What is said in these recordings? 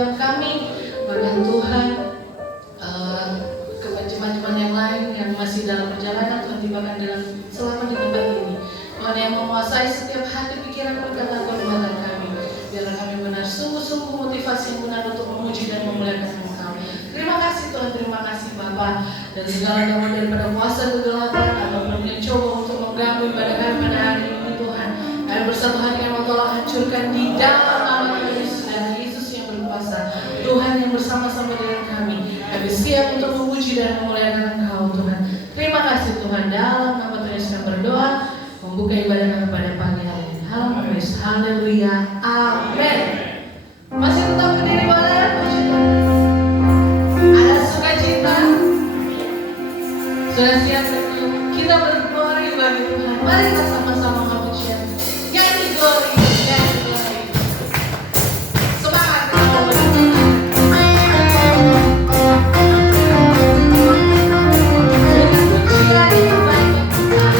setiap kami. Bahkan Tuhan, teman-teman yang lain yang masih dalam perjalanan, Tuhan tibakan dengan selamat di tempat ini. Tuhan yang menguasai setiap hati, pikiran, perkataan, perbuatan kami. Biarlah kami benar sungguh-sungguh motivasi yang benar untuk memuji dan memuliakan Engkau. Terima kasih Tuhan, terima kasih Bapa. Dan segala gangguan daripada kuasa kegelapan ataupun yang coba untuk mengganggu ibadah kami pada hari ini Tuhan, kami bersatu hati yang mau tolong hancurkan di dalam nama Yesus dan Yesus yang berkuasa. Tuhan yang bersama-sama dengan kami, kami siap untuk memuji dan memuliakan Engkau Tuhan. Terima kasih Tuhan, dalam nama Tuhan Yesus kami berdoa, membuka ibadah kami pada pagi hari ini. Haleluya, amin. Masih tetap berdiri boleh? Ada sukacita? Sudah siap kita berglory bagi Tuhan. Mari kita sama-sama memujian. Nyanyi glory, nyanyi glory. Semangat kita bagi Tuhan. Pujian yang banyak Tuhan.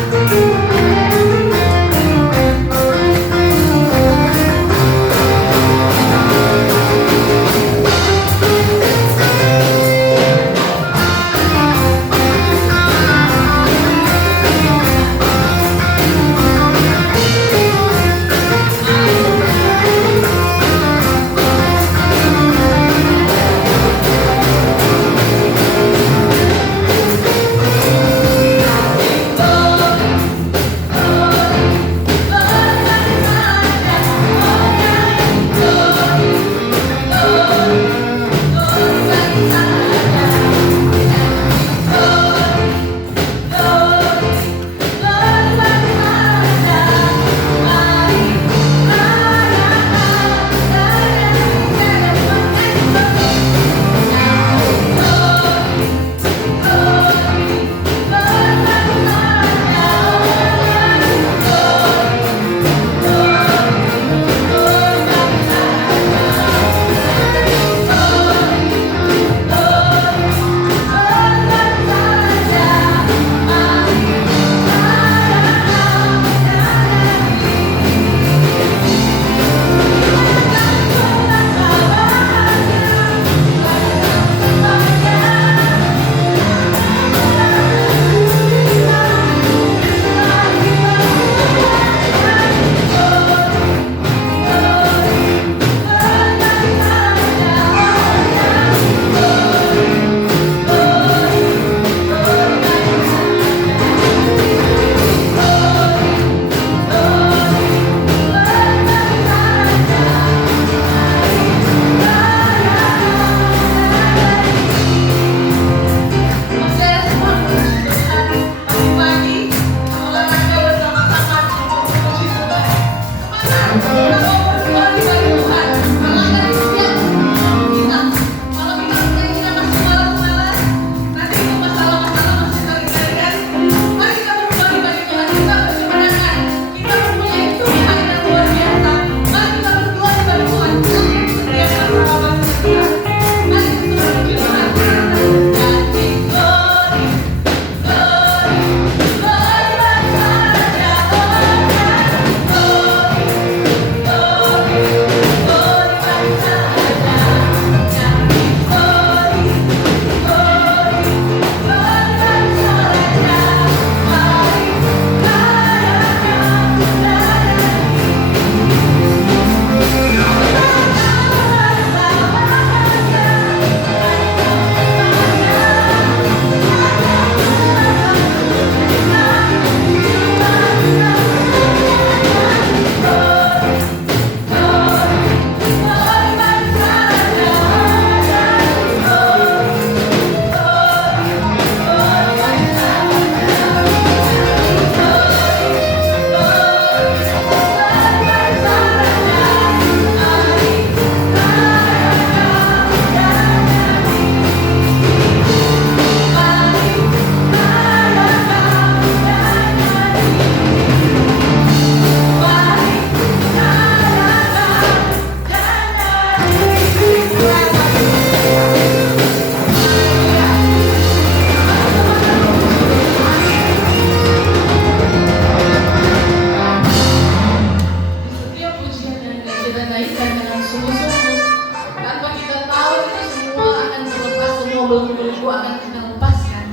belenggu akan kita lepaskan.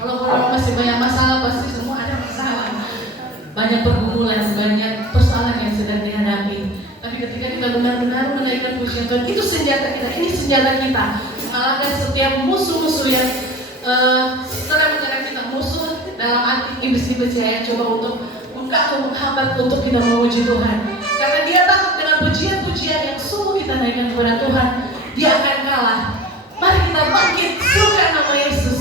Kalau orang masih banyak masalah, pasti semua ada masalah. Banyak pergumulan, banyak persoalan yang sedang dihadapi. Tapi ketika kita benar-benar menaikkan pujian Tuhan, itu senjata kita, ini senjata kita. Mengalahkan setiap musuh-musuh yang sedang menyerang kita, musuh dalam arti iblis-iblis yang coba untuk menghambat untuk kita memuji Tuhan. Karena dia takut dengan pujian-pujian yang sungguh kita naikkan kepada Tuhan, dia akan kalah. Mari kita bangkit, suka nama Yesus.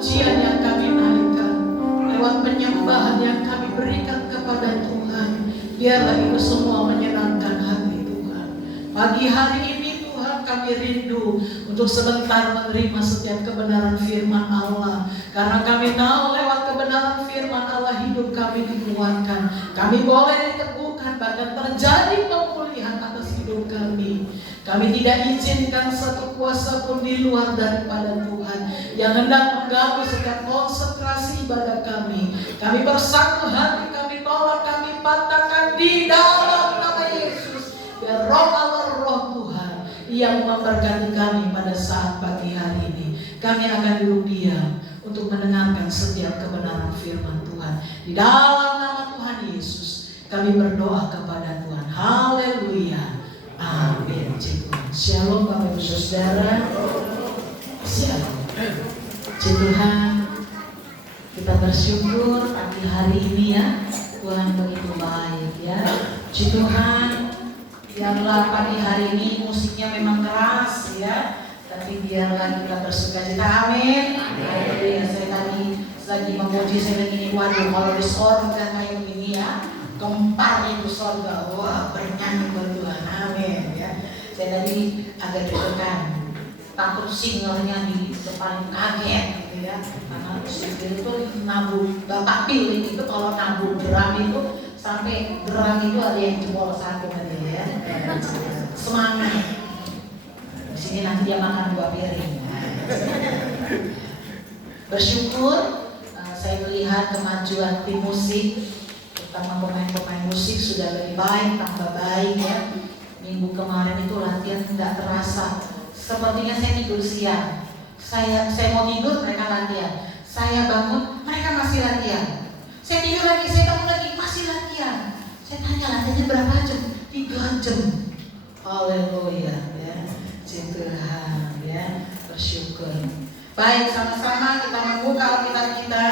pujian yang kami naikkan, lewat penyembahan yang kami berikan kepada Tuhan, biarlah itu semua menyenangkan hati Tuhan. Pagi hari ini Tuhan, kami rindu untuk sebentar menerima setiap kebenaran firman Allah, karena kami tahu lewat kebenaran firman Allah hidup kami dikuatkan, kami boleh diteguhkan, bahkan terjadi pemulihan atas hidup kami. Kami tidak izinkan satu kuasa pun di luar daripada Tuhan yang hendak mengganggu setiap konsentrasi ibadah kami. Kami bersatu hati, kami tolak, kami patahkan di dalam nama Yesus. Biar roh Allah, roh Tuhan yang memberkati kami pada saat pagi hari ini. Kami akan duduk diam untuk mendengarkan setiap kebenaran firman Tuhan. Di dalam nama Tuhan Yesus kami berdoa kepada Tuhan. Haleluya. Amin. Shalom Bapak Ibu Saudara. Shalom. Tuhan, kita bersyukur pagi hari ini ya, Tuhan begitu baik ya. Tuhan, biarlah pagi hari ini musiknya memang keras ya, tapi biarlah kita bersukacita. Amin. Haleluya. Saya tadi lagi memuji, saya begini, waduh kalau di sorga kayak begini ya, gempar itu sorga, wah bernyanyi buat Tuhan. Amin ya. Saya tadi agak deg-degan, takut singernya di depan kaget gitu ya, karena single itu nabung Bapak Pil itu kalau nabung drum itu sampai drum itu ada yang jebol satu aja ya. Semangat. Di sini nanti dia makan 2 piring. Bersyukur saya melihat kemajuan tim musik, terutama pemain-pemain musik sudah lebih baik, tambah baik ya. Minggu kemarin itu latihan tidak terasa. Sepertinya saya tidur siang. Saya mau tidur, mereka latihan. Saya bangun, mereka masih latihan. Saya tidur lagi, saya bangun lagi, masih latihan. Saya tanya latihannya berapa jam? 3 jam. Haleluya ya. Tuhan ya, bersyukur. Baik, sama-sama kita membuka Alkitab kita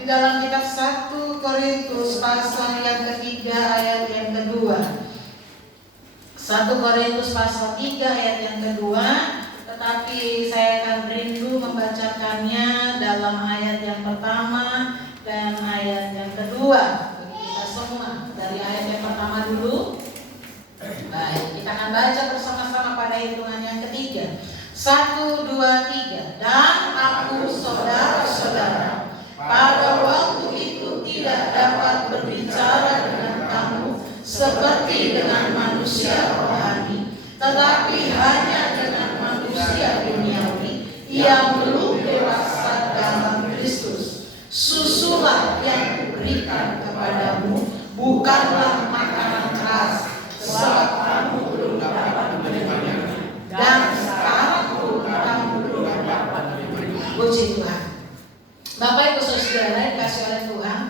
di dalam kitab 1 Korintus pasal yang ketiga ayat yang kedua. 1 Korintus pasal 3 ayat yang kedua, tetapi saya akan rindu membacakannya dalam ayat yang pertama dan ayat yang kedua bagi kita semua. Dari ayat yang pertama dulu. Baik, kita akan baca bersama-sama pada hitungan yang ketiga. 1, 2, 3. Dan aku saudara-saudara, pada waktu itu tidak dapat berbicara dengan kamu seperti dengan manusia rohani, tetapi hanya dengan manusia duniawi yang belum dewasa dalam Kristus. Susulah yang diberikan kepadamu bukanlah makanan keras, sebab kamu belum dapat menerimanya, dan sekarang pun kamu belum dapat menerimanya. Puji Tuhan. Bapak Ibu Saudara dikasih oleh Tuhan,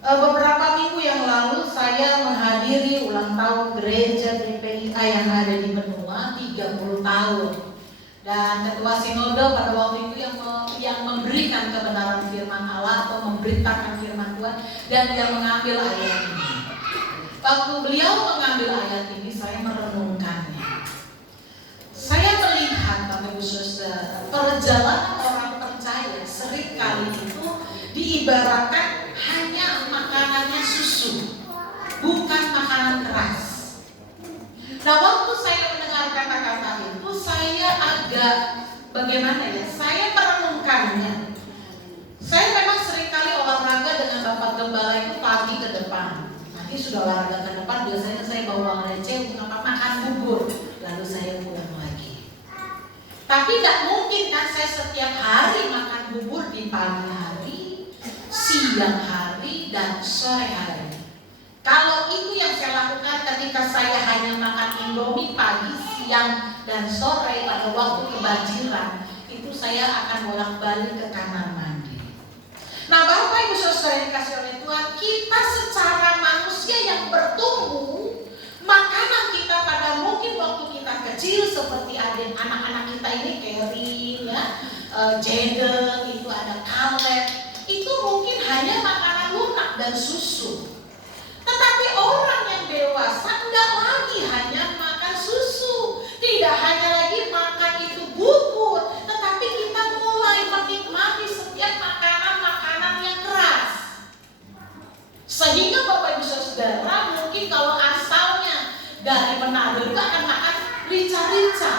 beberapa minggu yang lalu saya menghadiri ulang tahun gereja GPIA yang ada di Benua 30 tahun. Dan ketua sinode pada waktu itu yang memberikan kebenaran firman Allah atau memberitakan firman Tuhan, dan yang mengambil ayat ini. Waktu beliau mengambil ayat ini, saya merenungkannya. Saya melihat Bapak Ibu Saudara, perjalanan orang percaya seringkali itu diibaratkan hanya makanannya susu, bukan makanan keras. Nah, waktu saya mendengar kata-kata itu, saya agak bagaimana ya? Saya merenungkannya. Saya memang seringkali olahraga dengan Bapak Gembala itu pagi ke depan. Nanti sudah olahraga ke depan, biasanya saya bawa uang receh untuk makan bubur, lalu saya pulang lagi. Tapi tidak mungkin kan saya setiap hari makan bubur di pagi hari, siang hari, dan sore hari. Kalau itu yang saya lakukan ketika saya hanya makan Indomie pagi, siang, dan sore pada waktu kebanjiran, itu saya akan bolak-balik ke kamar mandi. Nah, Bapak Ibu Saudara dikasih oleh Tuhan, kita secara manusia yang bertumbuh, makanan kita pada mungkin waktu kita kecil seperti adik anak-anak kita ini, Kerin ya, Jaden, itu ada Caleb, itu mungkin hanya makanan lunak dan susu. Tetapi orang yang dewasa tidak lagi hanya makan susu, tidak hanya lagi makan itu bubur, tetapi kita mulai menikmati setiap Manado itu akan makan rica-rica.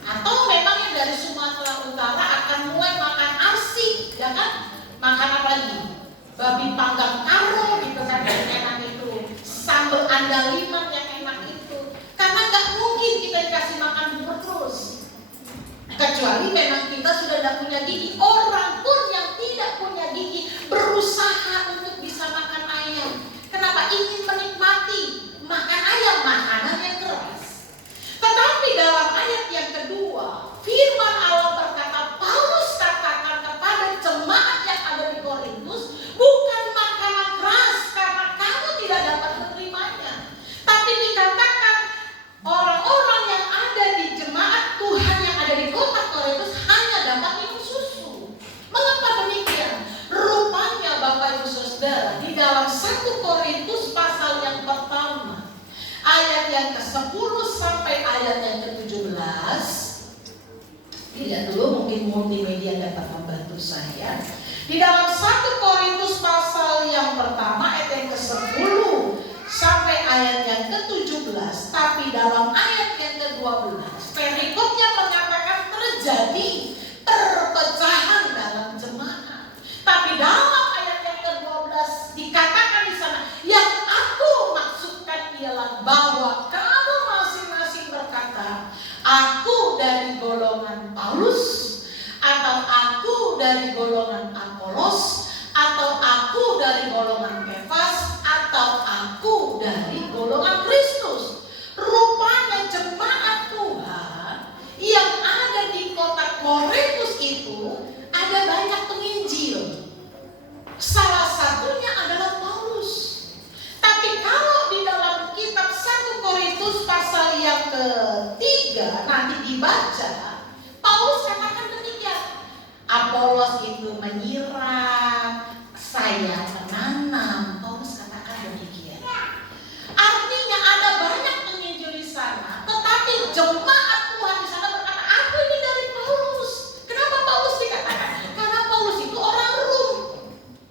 Atau memang yang dari Sumatera Utara akan mulai makan arsik, ya kan? Makan apa lagi? Babi panggang karo gitu kan, yang enak itu. Sambal andaliman yang enak itu. Karena nggak mungkin kita dikasih makan bubur terus. Kecuali memang kita sudah tidak punya gigi. Orang pun yang tidak punya gigi berusaha untuk bisa makan ayam. Kenapa? Ingin menikmati makan ayam, makanan yang keras. Tetapi dalam ayat yang kedua, firman Allah berkata, Paulus katakan kepada jemaat yang ada di Korintus, bukan makanan keras karena kamu tidak dapat menerimanya. Tapi dikatakan orang-orang yang ada di jemaat Tuhan yang ada di kota Korintus hanya dapat minum susu. Mengapa demikian? Rupanya Bapak Ibu Saudara, di dalam 1 Korintus pasal yang pertama, ayat yang ke-10 sampai ayat yang ke-17. Lihat dulu, mungkin multimedia dapat membantu saya. Di dalam 1 Korintus pasal yang pertama ayat yang ke-10 sampai ayat yang ke-17. Tapi dalam ayat yang ke-12, perikopnya mengatakan terjadi perpecahan dalam jemaat. Tapi dalam ayat yang ke-12 dikatakan di sana, yang aku maksudkan ialah bahwa kamu masing-masing berkata, aku dari golongan Paulus, atau aku dari golongan Apolos, atau aku dari golongan Kefas, atau aku dari golongan Kristus. Rupanya jemaat Tuhan yang ada di kota Korintus itu ada banyak penginjil. Salah satunya adalah Paulus. Tapi kalau di dalam kitab 1 Korintus pasal yang ketiga nanti dibaca, Paulus katakan demikian. Apolos itu menyiram, saya menanam. Paulus katakan demikian. Artinya ada banyak penginjil di sana, tetapi jemaat Tuhan di sana berkata, aku ini dari Paulus. Kenapa Paulus dikatakan? Karena Paulus itu orang Rom.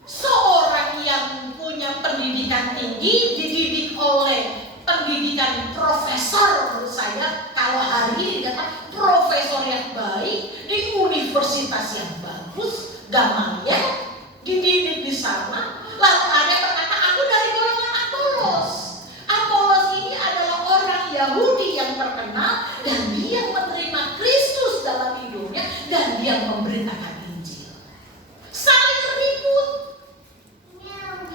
Seorang yang punya pendidikan tinggi, dididik oleh pendidikan profesor. Menurut saya kalau hari ini dikatakan profesor yang baik di universitas yang bagus, Gamaliel dididik di sana. Lalu ada yang berkata, aku dari golongan Apolos. Apolos ini adalah orang Yahudi yang terkenal dan dia menerima Kristus dalam hidupnya dan dia memberitakan Injil. Saling ribut.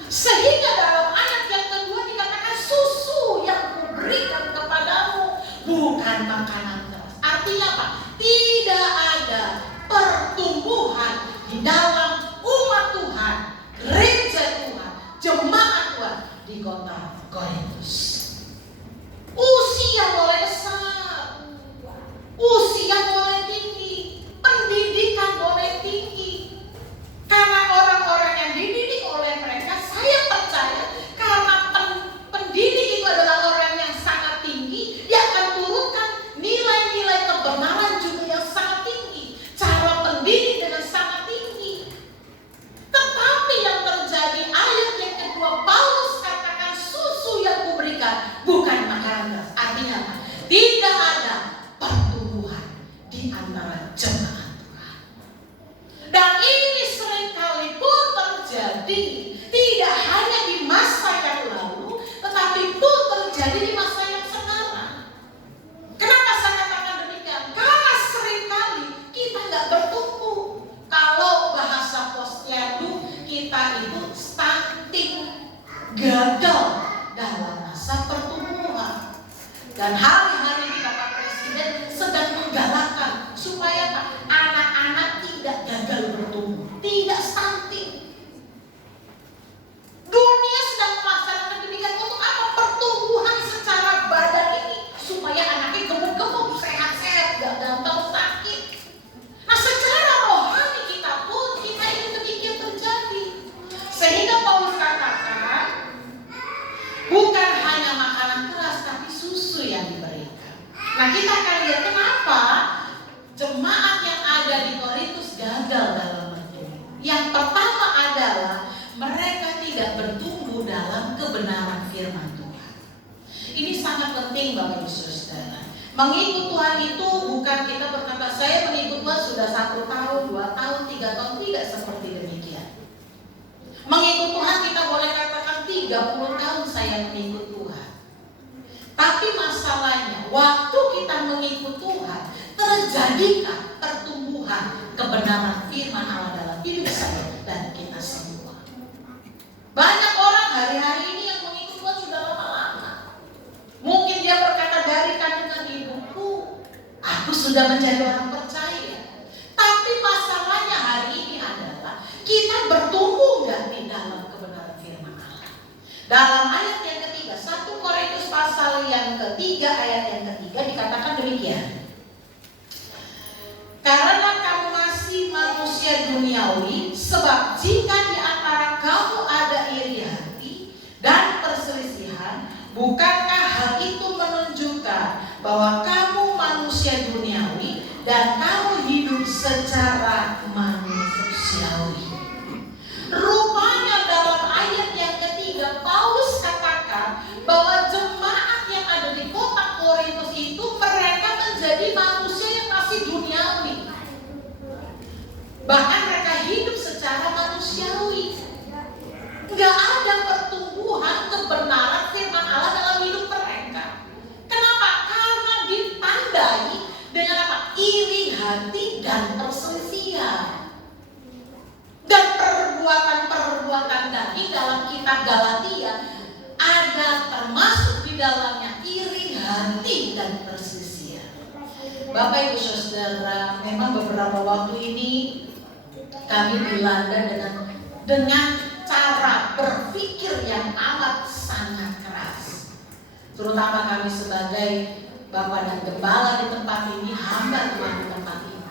Sehingga dalam ayat yang kedua dikatakan, susu yang kuberikan kepadamu bukan makanan keras. Artinya apa? Tidak ada pertumbuhan di dalam umat Tuhan, gereja Tuhan, jemaat Tuhan di kota Korintus. Usia mulai besar, usia mulai tinggi, pendidikan mulai tinggi. Karena orang-orang yang dididik oleh mereka, saya percaya karena pendidik itu adalah orang yang sangat tinggi, dia akan turunkan nilai-nilai kebenaran juga yang sangat tinggi, cara pendidik dengan sangat tinggi. Tetapi yang terjadi ayat yang kedua, Paulus katakan susu yang kuberikan bukan makanan keras. Artinya apa? Tidak ada pertumbuhan di antara jemaat Tuhan. Dan ini seringkali pun terjadi tidak hanya di masa yang lalu, tetapi pun terjadi di masa yang sekarang. Kenapa saya katakan demikian? Karena seringkali kita nggak bertumbuh. Kalau bahasa posyandu kita itu stunting, gagal dalam masa pertumbuhan. Dan hari-hari ini Bapak Presiden sedang menggalakkan supaya apa? Anak-anak tidak gagal bertumbuh, tidak stunting. Dunia sedang melaksanakan demikian untuk apa? Pertumbuhan secara badan ini supaya anaknya gemuk-gemuk, sehat-sehat, gak gampang sakit. Nah, secara rohani kita pun kita ingin demikian terjadi. Sehingga Paulus katakan bukan hanya makanan keras tapi susu yang diberikan. Nah, kita akan lihat kenapa jemaat yang ada di Korintus gagal dalam bertumbuh. Yang pertama adalah mereka tidak bertumbuh dalam kebenaran firman Tuhan. Ini sangat penting Bapak Ibu Saudara. Mengikut Tuhan itu bukan kita berkata saya mengikut Tuhan sudah 1 tahun, 2 tahun, 3 tahun, tidak seperti demikian. Mengikut Tuhan kita boleh katakan 30 tahun saya mengikut Tuhan. Tapi masalahnya waktu kita mengikut Tuhan, terjadikah pertumbuhan kebenaran firman Allah dalam hidup saya dan kita semua. Banyak orang hari-hari ini yang mengikut Tuhan sudah lama-lama. Mungkin dia berkata dari kandungan ibuku, aku sudah menjadi orang percaya. Tapi masalahnya hari ini adalah kita bertumbuh nggak di dalam kebenaran firman Allah. Dalam ayat yang ketiga, 1 Korintus pasal yang ketiga ayat yang ketiga dikatakan demikian. Karena kamu masih manusia duniawi, sebab jika di antara kamu ada iri hati dan perselisihan, bukankah hal itu menunjukkan bahwa kamu manusia duniawi dan kamu hidup secara manusiawi? Rupanya dalam ayat yang ketiga Paulus katakan bahwa jemaat yang ada di kota Korintus itu mereka menjadi manusia yang masih duniawi. Bahkan mereka hidup secara manusiawi. Gak ada pertumbuhan kebenaran firman Allah dalam hidup mereka. Kenapa? Karena ditandai dengan apa? Iri hati dan perselisihan. Dan perbuatan-perbuatan daging dalam kitab Galatia ada termasuk di dalamnya iri hati dan perselisihan. Bapak Ibu Saudara, memang beberapa waktu ini kami dilanda dengan cara berpikir yang amat sangat keras. Terutama kami sebagai Bapak dan Gembala di tempat ini, hamba Tuhan di tempat ini.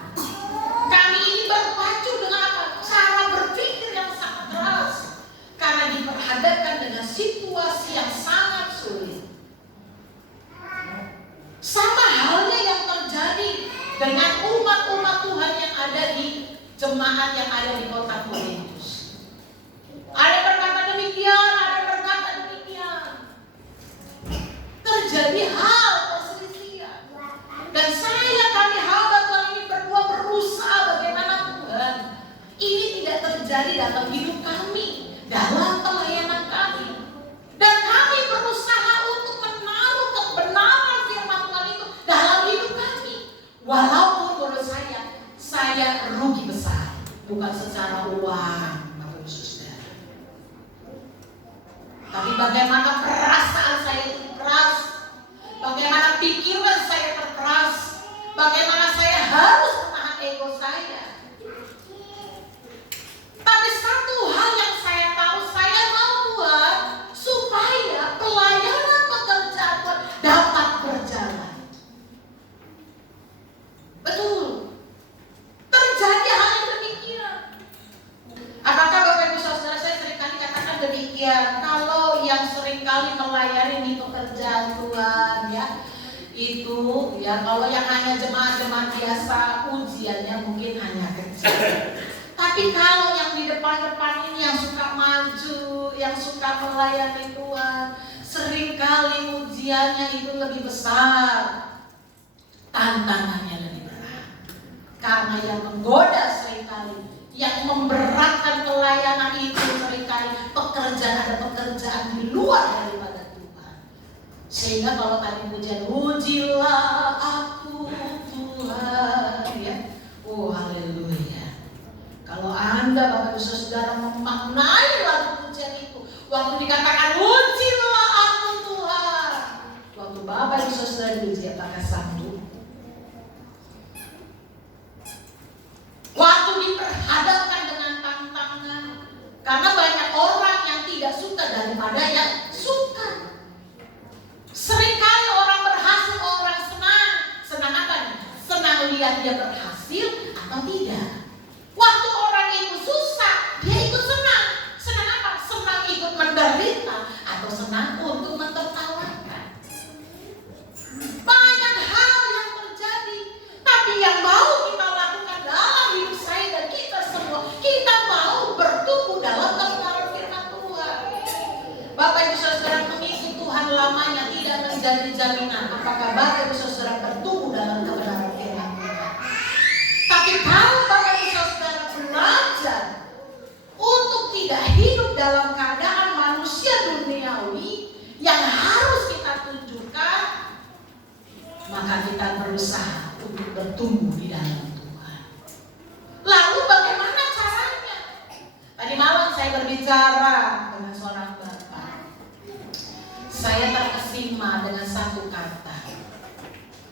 Kami ini berpacu dengan apa? Cara berpikir yang sangat keras. Karena diperhadapkan dengan situasi yang sangat sulit. Sama halnya yang terjadi dengan umat-umat Tuhan yang ada di jemaat yang ada di kota Korintus. Ada berkata demikian, ada berkata demikian. Terjadi hal perselisihan. Dan kami hamba Tuhan ini berdua berusaha bagaimana Tuhan ini tidak terjadi dalam hidup kami, dalam pelayanan kami. Dan kami berusaha untuk menaruh kebenaran firman Tuhan itu dalam hidup kami. Walaupun menurut saya rugi besar, bukan secara uang, Bapak Ibu Saudara. Tapi bagaimana perasaan saya itu keras, bagaimana pikiran saya terkeras, bagaimana saya harus menahan ego saya. Tapi satu hal yang saya tahu, saya mau Tuhan supaya pelayanan pekerjaan Tuhan dapat berjalan. Betul. Terjadi hal yang demikian. Apakah Bapak Ibu Saudara, saya seringkali katakan demikian. Kalau yang seringkali melayani di pekerjaan Tuhan itu kalau yang hanya jemaat-jemaat biasa ujiannya mungkin hanya kecil. Tapi kalau yang di depan-depan ini yang suka maju, yang suka melayani Tuhan, seringkali ujiannya itu lebih besar, tantangannya lebih berat. Karena yang menggoda seringkali, yang memberatkan pelayanan itu seringkali ada pekerjaan di luar daripada Tuhan. Sehingga kalau tadi pujian, ujilah aku Tuhan, oh haleluya. Kalau Anda Bapak Ibu Saudara memaknai lagu pujian itu, waktu dikatakan ujilah aku Tuhan, waktu Bapak Ibu Saudara diuji, apakah sanggup? Waktu diperhadapkan dengan tantangan, karena banyak orang yang tidak suka daripada yang suka. Seringkali orang berhasil, orang senang. Senang apa? Senang lihat dia berhasil atau tidak. Waktu orang itu susah, dia ikut senang. Senang apa? Senang ikut menderita atau senang untuk mentertawakan. Banyak hal yang terjadi. Tapi yang mau kita lakukan dalam hidup saya dan kita semua, kita mau bertumbuh dalam kebenaran firman Tuhan. Bapak Ibu Saudara, mengikut Tuhan lamanya tidak menjadi apakah Bapak Ibu Saudara bertumbuh dalam kebenaran firman Tuhan. Tapi kalau Bapak Ibu Saudara belajar untuk tidak hidup dalam keadaan manusia duniawi yang harus kita tunjukkan, maka kita berusaha untuk bertumbuh di dalam Tuhan. Lalu bagaimana caranya? Tadi malam saya berbicara dengan seorang bapak. Saya terkesima dengan satu kata,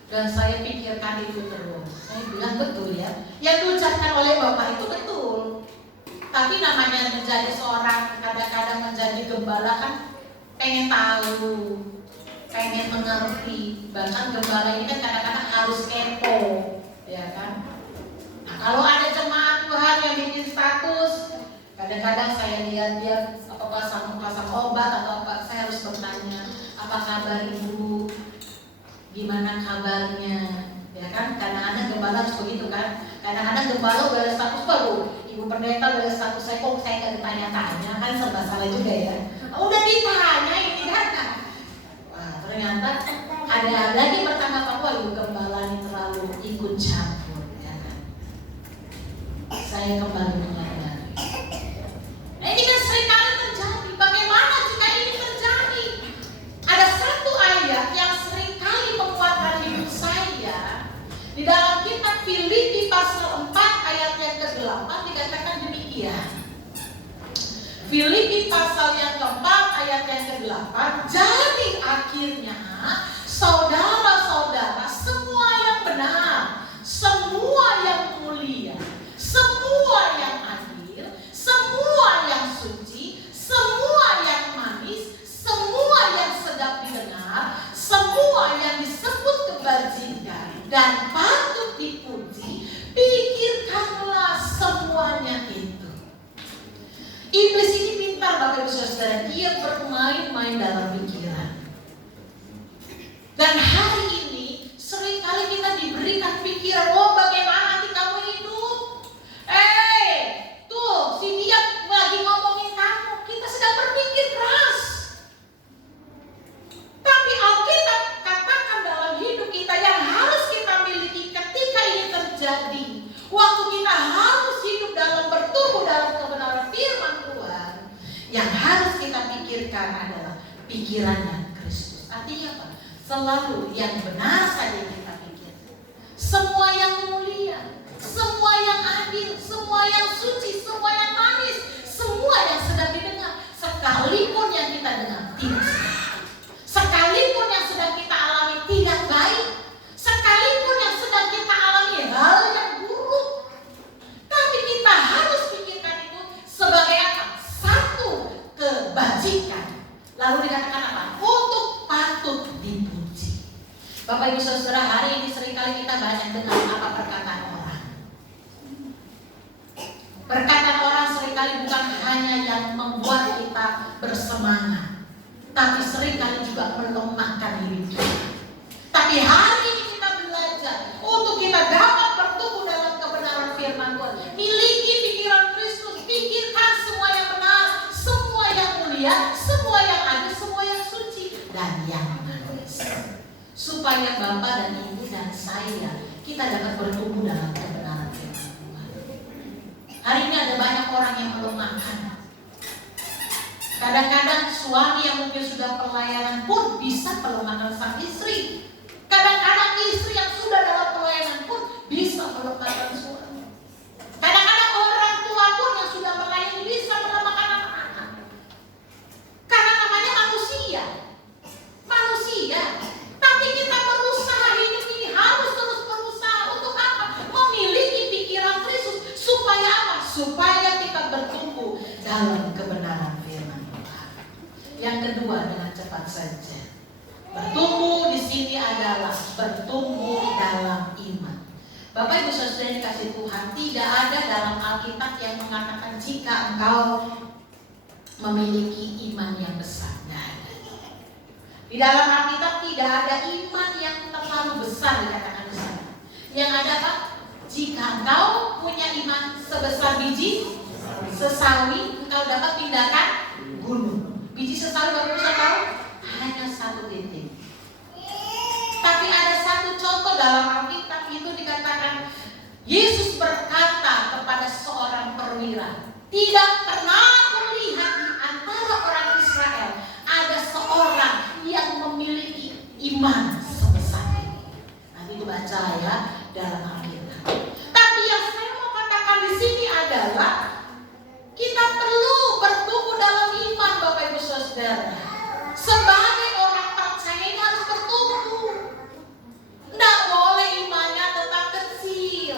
dan saya pikirkan itu terus. Saya bilang betul ya, yang diucapkan oleh bapak itu betul. Tapi namanya menjadi seorang, kadang-kadang menjadi gembala kan pengen tahu, pengen mengerti. Bahkan gembala ini kan kadang-kadang harus kepo, ya kan? Nah, kalau ada jemaat Tuhan yang bikin status, kadang-kadang saya lihat dia pasang obat atau apa, saya harus bertanya, apa kabar ibu? Gimana kabarnya? Ya kan? Kadang-kadang gembala harus begitu kan? Kadang-kadang gembala udah ada status baru, ibu pendeta udah ada status, saya kok saya nggak ditanya-tanya, kan serba salah juga ya. Udah ditanya ini kan? Wah, ternyata ada lagi bertanggapan, wah ibu gembala ini terlalu ikut campur, ya kan? Saya kembali menyadari. Nah, ini kan seringkali terjadi. Bagaimana jika ini terjadi? Ada satu ayat yang seringkali menguatkan hidup saya. Di dalam kitab Filipi pasal 4 ayat yang ke-8 dikatakan demikian. Filipi pasal yang keempat ayat yang ke-8, jadi akhirnya saudara-saudara, semua yang benar, semua yang mulia, semua yang adil, semua yang suci, semua yang manis, semua yang sedap didengar, semua yang disebut kebajikan dan patut dipuji, pikirkanlah semuanya itu. Iblis ini pintar Bapak Ibu Saudara, dia bermain-main dalam pikiran. Dan hari ini seringkali kita diberikan pikiran, oh bagaimana nanti kamu hidup? Tuh si dia lagi ngomongin kamu, kita sedang berpikir keras. Tapi Alkitab katakan dalam hidup kita yang harus kita miliki ketika ini terjadi, waktu kita harus hidup dalam bertumbuh dalam kebenaran firman Tuhan, yang harus kita pikirkan adalah pikirannya Kristus. Artinya apa? Selalu yang benar saja kita pikirkan. Semua yang mulia, semua yang adil, semua yang suci, semua yang manis, semua yang sedang didengar, sekalipun yang kita dengar tidak sedap, sekalipun yang sedang kita alami tidak baik, sekalipun yang sedang kita alami hal yang buruk, tapi kita harus pikirkan itu sebagai apa? Satu kebajikan. Lalu dikatakan apa? Untuk patut dipuji. Bapak Ibu Saudara, hari ini seringkali kita banyak dengar apa perkataan orang. Perkataan orang seringkali bukan hanya yang membuat kita bersemangat, tapi seringkali juga melemahkan diri kita. Tapi hari ini kita belajar untuk kita dapat bertumbuh dalam kebenaran firman Tuhan. Miliki pikiran Kristus, pikirkan semua yang benar, semua yang mulia, semua yang adil, semua yang suci, dan yang manis. Supaya Bapak dan Ibu dan saya, kita dapat bertumbuh dalam kebenaran firman Tuhan. Hari ini ada banyak orang yang melemahkan. Kadang-kadang suami yang mungkin sudah pelayanan pun bisa melemahkan sang istri. Kadang-kadang istri yang sudah dalam pelayanan pun bisa melemahkan suami. Kadang-kadang orang tua pun yang sudah melayani bisa melemahkan anak-anak. Karena namanya manusia. Tapi kita berusaha, hidup ini harus terus berusaha untuk apa? Memiliki pikiran Kristus. Supaya apa? Supaya kita bertumbuh dalam kebenaran firman Tuhan. Yang kedua, dengan cepat saja, bertumbuh di sini adalah bertumbuh dalam iman. Bapak Ibu Saudara yang dikasih Tuhan, tidak ada dalam Alkitab yang mengatakan jika engkau memiliki iman yang besar. Tidak ada. Di dalam Alkitab tidak ada iman yang terlalu besar dikatakan di sana. Yang ada apa? Jika engkau punya iman sebesar biji sesawi, engkau dapat pindahkan gunung. Biji sesawi Bapak bisa tahu hanya satu titik. Tapi Tapi ada satu contoh dalam Alkitab itu dikatakan Yesus berkata kepada seorang perwira, tidak pernah melihat di antara orang Israel ada seorang yang memiliki iman sebesar ini. Nanti dibaca ya dalam Alkitab. Tapi yang saya mau katakan di sini adalah kita perlu bertumbuh dalam iman, Bapak Ibu Saudara. Sebagai orang percaya ini harus bertumbuh. Tidak boleh imannya tetap kecil.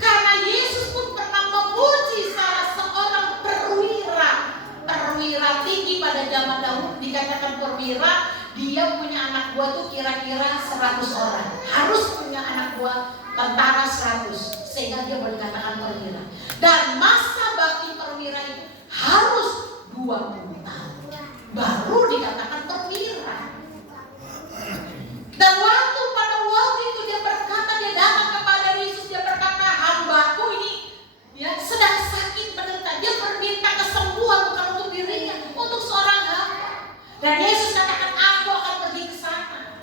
Karena Yesus pun pernah memuji salah seorang perwira tinggi pada zaman dahulu. Dikatakan perwira, dia punya anak buah tuh kira-kira 100 orang. Harus punya anak buah tentara 100, sehingga dia boleh dikatakan perwira. Dan masa bakti perwira itu harus 20 tahun baru dikatakan perwira. Dan pada waktu itu dia berkata, dia datang kepada Yesus, dia berkata, hambaku ini ya sedang sakit menderita. Dia meminta kesembuhan bukan untuk dirinya, untuk seorang hamba. Dan Yesus katakan, aku akan pergi ke sana.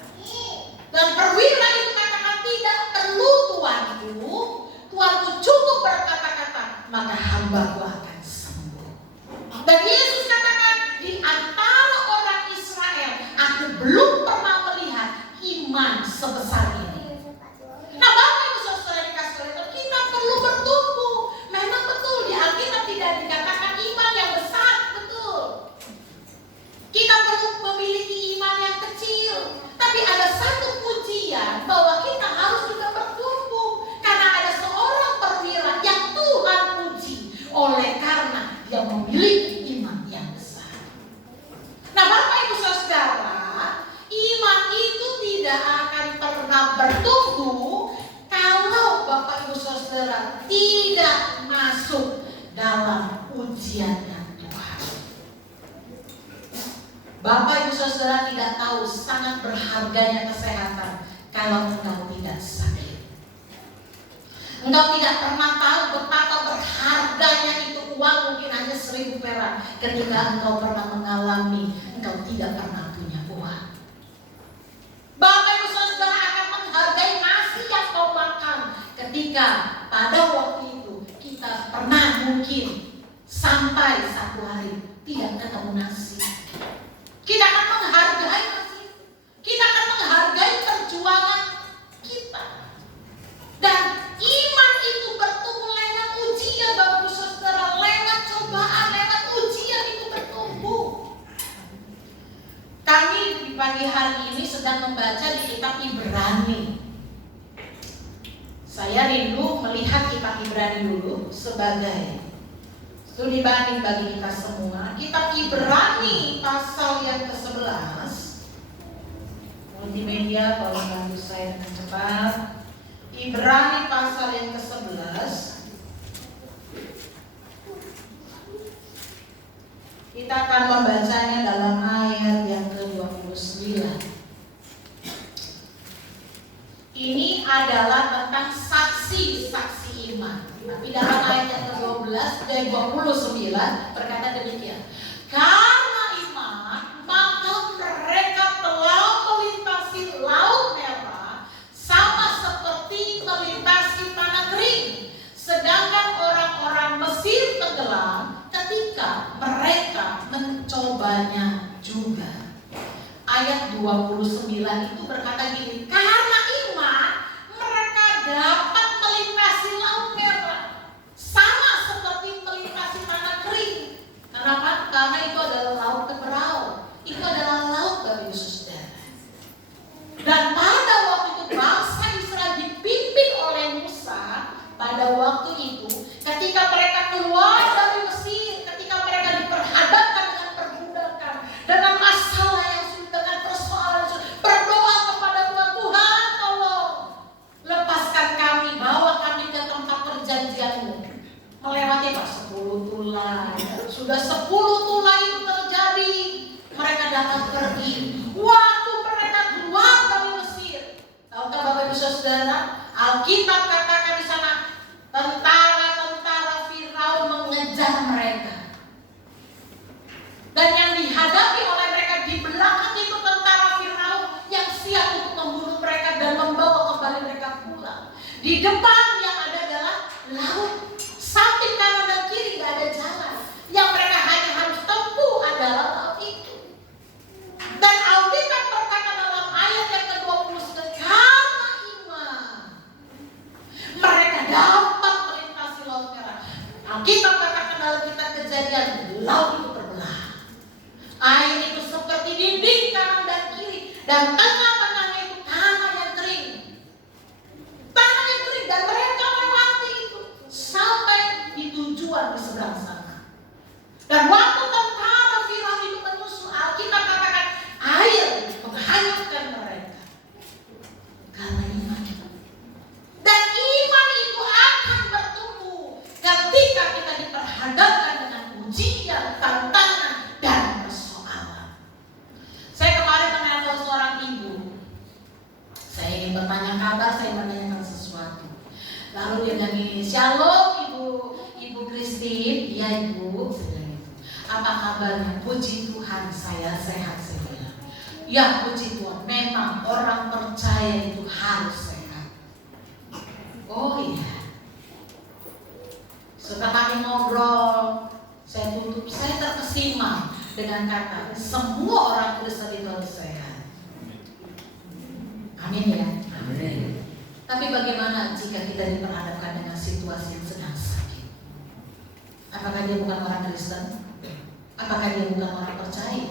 Dan perwira itu katakan, tidak perlu Tuanku cukup berkata-kata, maka hambaku akan sembuh. Dan Yesus katakan, di antara orang Israel, aku belum pernah melihat iman sebesar ini. Nah, Bapak Ibu Saudara dikasih oleh Tuhan, kita perlu bertumbuh. Memang betul di Alkitab tidak dikatakan iman yang besar, betul. Kita perlu memiliki iman yang kecil. Tapi ada satu pujian bahwa kita harus juga bertumbuh. Karena ada seorang perwira yang Tuhan puji oleh karena dia memiliki iman yang besar. Nah, Bapak Ibu Saudara, iman itu tidak akan pernah bertumbuh kalau Bapak Ibu Saudara tidak masuk dalam ujiannya Tuhan. Bapak Ibu Saudara tidak tahu sangat berharganya kesehatan kalau engkau tidak sakit. Engkau tidak pernah tahu betapa berharganya itu uang, mungkin hanya 1.000 perak, ketika engkau pernah mengalami engkau tidak pernah punya uang. Bapak Ibu Saudara akan menghargai nasi yang kau makan ketika pada waktu itu kita pernah mungkin sampai 1 hari tidak ketemu nasi. Kita akan menghargai nasi. Kita akan menghargai perjuangan kita. Dan iman itu bertumbuh lewat ujian, Bapak Ibu Saudara, lewat cobaan, lewat ujian itu bertumbuh. Kami di pagi hari ini sedang membaca di kitab Ibrani. Saya rindu melihat kitab Ibrani dulu sebagai studi banding bagi kita semua. Kitab Ibrani pasal yang ke-11. Multimedia tolong bantu saya dengan cepat. Ibrani pasal yang ke-11. Kita akan membacanya dalam ayat yang ke-29. Ini adalah tentang saksi-saksi iman. Tapi dalam ayat yang ke-29 berkata demikian. Karena iman, maka mereka telah melintasi laut merah sama seperti melintasi tanah kering. Sedangkan orang-orang Mesir tenggelam ketika mereka mencobanya juga. Ayat 29 itu berkata gini, karena iman mereka dapat melintasi laut merah sama seperti melintasi tanah kering. Kenapa? Karena itu adalah laut keberau. Itu adalah laut Bapak Ibu Saudara. Dan pada waktu itu bangsa Israel dipimpin oleh Musa. Pada waktu itu ketika mereka keluar dari Mesir, ketika mereka diperhadapkan dengan perbudakan, dengan masalah yang sulit, dengan persoalan yang sulit, berdoa kepada Tuhan, Tuhan tolong lepaskan kami, bawa kami ke tempat perjanjian-Mu. Melewati 10 tulai. Sudah 10 tulai itu terjadi. Mereka datang pergi. Waktu mereka keluar dari Mesir, tahukah Bapak Ibu Saudara, Alkitab katakan di sana tentara-tentara Firaun mengejar mereka. Dan yang dihadapi oleh mereka di belakang itu tentara Firaun yang Di depan yang ada adalah laut. Samping kanan dan kiri gak ada jalan. Yang mereka hanya harus tempuh adalah laut itu. Dan Alkitab berkata dalam ayat yang ke-20, karena iman mereka dapat melintasi laut merah. Alkitab katakan dalam kitab Kejadian, laut itu terbelah. Air itu seperti dinding kanan dan kiri, dan tengah-tengahnya itu tanah yang kering. Tanah yang kering, dan mereka melewati itu sampai di tujuan di seberang sana. Dan waktu tentara Firaun itu menyusul, Alkitab katakan air menghanyutkan mereka karena iman. Dan iman itu akan bertumbuh ketika kita diperhadapkan dengan ujian, tantangan, dan persoalan. Saya kemarin menelpon seorang ibu. Saya ingin bertanya kabar, saya menanyakan sesuatu. Lalu dia bilang gini, "Shalom Ibu Christine." "Iya Ibu." "Apa kabarnya?" "Puji Tuhan saya sehat." Saya bilang, "Ya puji Tuhan, memang orang percaya itu harus sehat." "Oh iya." Setelah kami ngobrol, saya tutup, saya terkesima dengan kata, semua orang Kristen itu harus sehat. Amin ya. Amin. Tapi bagaimana jika kita diperhadapkan dengan situasi yang sedang sakit? Apakah dia bukan orang Kristen? Apakah dia bukan orang percaya?